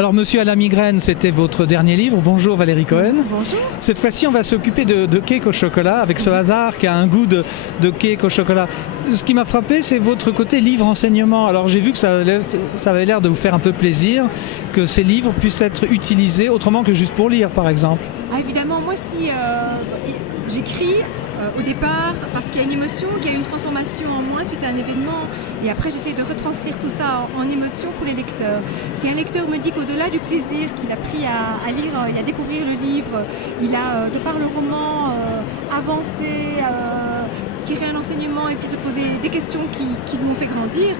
Alors, Monsieur à la migraine, c'était votre dernier livre. Bonjour Valérie Cohen. Bonjour. Cette fois-ci, on va s'occuper de cake au chocolat avec ce hasard qui a un goût de cake au chocolat. Ce qui m'a frappé, c'est votre côté livre-enseignement. Alors, j'ai vu que ça avait l'air de vous faire un peu plaisir que ces livres puissent être utilisés autrement que juste pour lire, par exemple. Ah, évidemment, moi si j'écris au départ parce qu'il y a une émotion, qu'il y a une transformation en moi suite à un événement, et après j'essaie de retranscrire tout ça en émotion pour les lecteurs. Si un lecteur me dit qu'au-delà du plaisir qu'il a pris à lire et à découvrir le livre, il a, de par le roman, avancé, tiré un enseignement et puis se poser des questions qui m'ont fait grandir,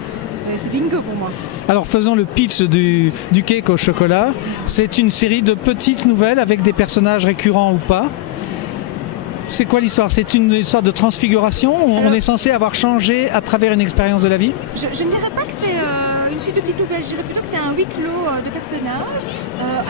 c'est bingo pour moi. Alors faisons le pitch du cake au chocolat. C'est une série de petites nouvelles avec des personnages récurrents ou pas. C'est quoi l'histoire? C'est une histoire de transfiguration? On est censé avoir changé à travers une expérience de la vie? Je ne dirais pas que c'est une suite de petites nouvelles, je dirais plutôt que c'est un huis clos de personnages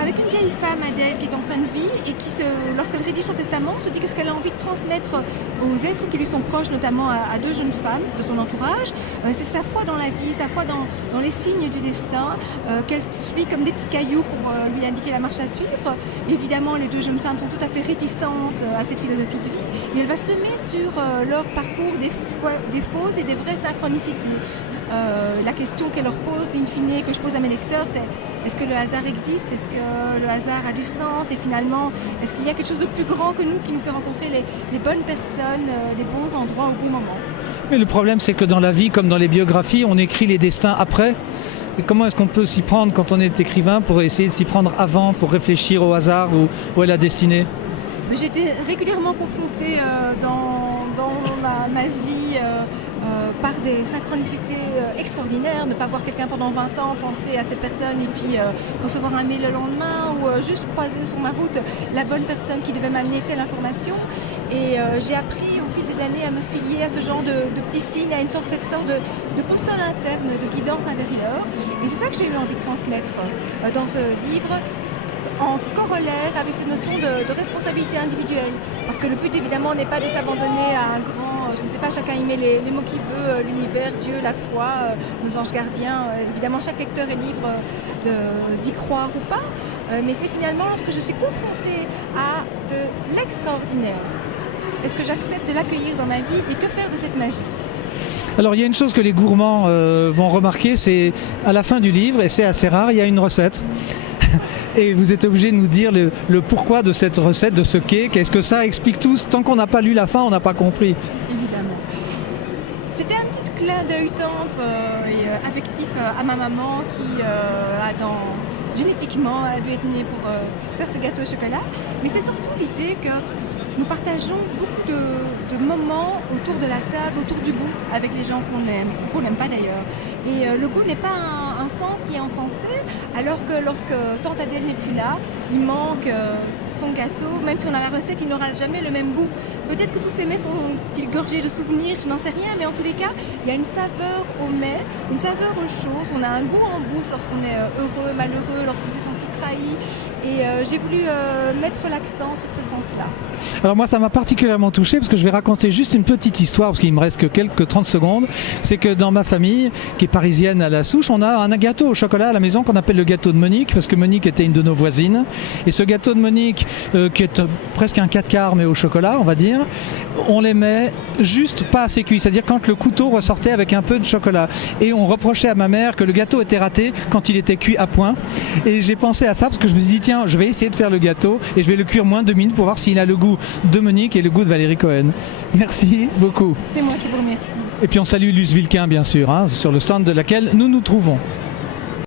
avec une vieille femme, Adèle, qui est en fin de vie et qui, lorsqu'elle rédige son testament, se dit que ce qu'elle a envie de transmettre aux êtres qui lui sont proches, notamment à deux jeunes femmes de son entourage, c'est sa foi dans la vie, sa foi dans les signes du destin, qu'elle suit comme des petits cailloux pour lui indiquer la marche à suivre. Évidemment, les deux jeunes femmes sont tout à fait réticentes à cette philosophie de vie, et elle va semer sur leur parcours des fausses et des vraies synchronicités. La question qu'elle leur pose, in fine, que je pose à mes lecteurs, c'est: est-ce que le hasard existe? Est-ce que le hasard a du sens? Et finalement, est-ce qu'il y a quelque chose de plus grand que nous qui nous fait rencontrer les bonnes personnes, les bons endroits au bon moment? Mais le problème, c'est que dans la vie, comme dans les biographies, on écrit les destins après. Et comment est-ce qu'on peut s'y prendre quand on est écrivain pour essayer de s'y prendre avant, pour réfléchir au hasard ou à la destinée? J'ai été régulièrement confrontée dans ma vie par des synchronicités extraordinaires, ne pas voir quelqu'un pendant 20 ans, penser à cette personne et puis recevoir un mail le lendemain, ou juste croiser sur ma route la bonne personne qui devait m'amener telle information. Et j'ai appris au fil des années à me filier à ce genre de petits signes, à cette sorte de boussole interne, de guidance intérieure. Et c'est ça que j'ai eu envie de transmettre dans ce livre, en corollaire avec cette notion de responsabilité individuelle. Parce que le but, évidemment, n'est pas de s'abandonner à un grand, je ne sais pas, chacun y met les mots qu'il veut, l'univers, Dieu, la foi, nos anges gardiens. Évidemment, chaque lecteur est libre d'y croire ou pas. Mais c'est finalement lorsque je suis confrontée à de l'extraordinaire, est-ce que j'accepte de l'accueillir dans ma vie, et que faire de cette magie? Alors il y a une chose que les gourmands vont remarquer, c'est à la fin du livre, et c'est assez rare, il y a une recette. Et vous êtes obligé de nous dire le pourquoi de cette recette, de ce cake. Est-ce que ça explique tout? Tant qu'on n'a pas lu la fin, on n'a pas compris. Évidemment. C'était un petit clin d'œil tendre et affectif à ma maman qui génétiquement a dû être née pour faire ce gâteau au chocolat. Mais c'est surtout l'idée que nous partageons beaucoup de moments autour de la table, autour du goût, avec les gens qu'on aime, ou qu'on n'aime pas d'ailleurs. Et le goût n'est pas un sens qui est encensé, alors que lorsque tante Adèle n'est plus là, il manque son gâteau. Même si on a la recette, il n'aura jamais le même goût. Peut-être que tous ces mets sont-ils gorgés de souvenirs, je n'en sais rien, mais en tous les cas, il y a une saveur aux mets, une saveur aux choses. On a un goût en bouche lorsqu'on est heureux, malheureux, lorsqu'on s'est senti trahi. Et j'ai voulu mettre l'accent sur ce sens-là. Alors moi, ça m'a particulièrement touché parce que je vais raconter juste une petite histoire, parce qu'il me reste que quelques 30 secondes. C'est que dans ma famille, qui est parisienne à la souche, on a un gâteau au chocolat à la maison qu'on appelle le gâteau de Monique, parce que Monique était une de nos voisines. Et ce gâteau de Monique, qui est presque un 4/4 mais au chocolat, on va dire, on les met juste pas assez cuits, c'est-à-dire quand le couteau ressortait avec un peu de chocolat. Et on reprochait à ma mère que le gâteau était raté quand il était cuit à point. Et j'ai pensé à ça parce que je me suis dit, tiens, je vais essayer de faire le gâteau et je vais le cuire moins de 2 minutes pour voir s'il a le goût de Monique et le goût de Valérie Cohen. Merci beaucoup. C'est moi qui vous remercie. Et puis on salue Luce Vilquin, bien sûr, sur le stand de laquelle nous nous trouvons.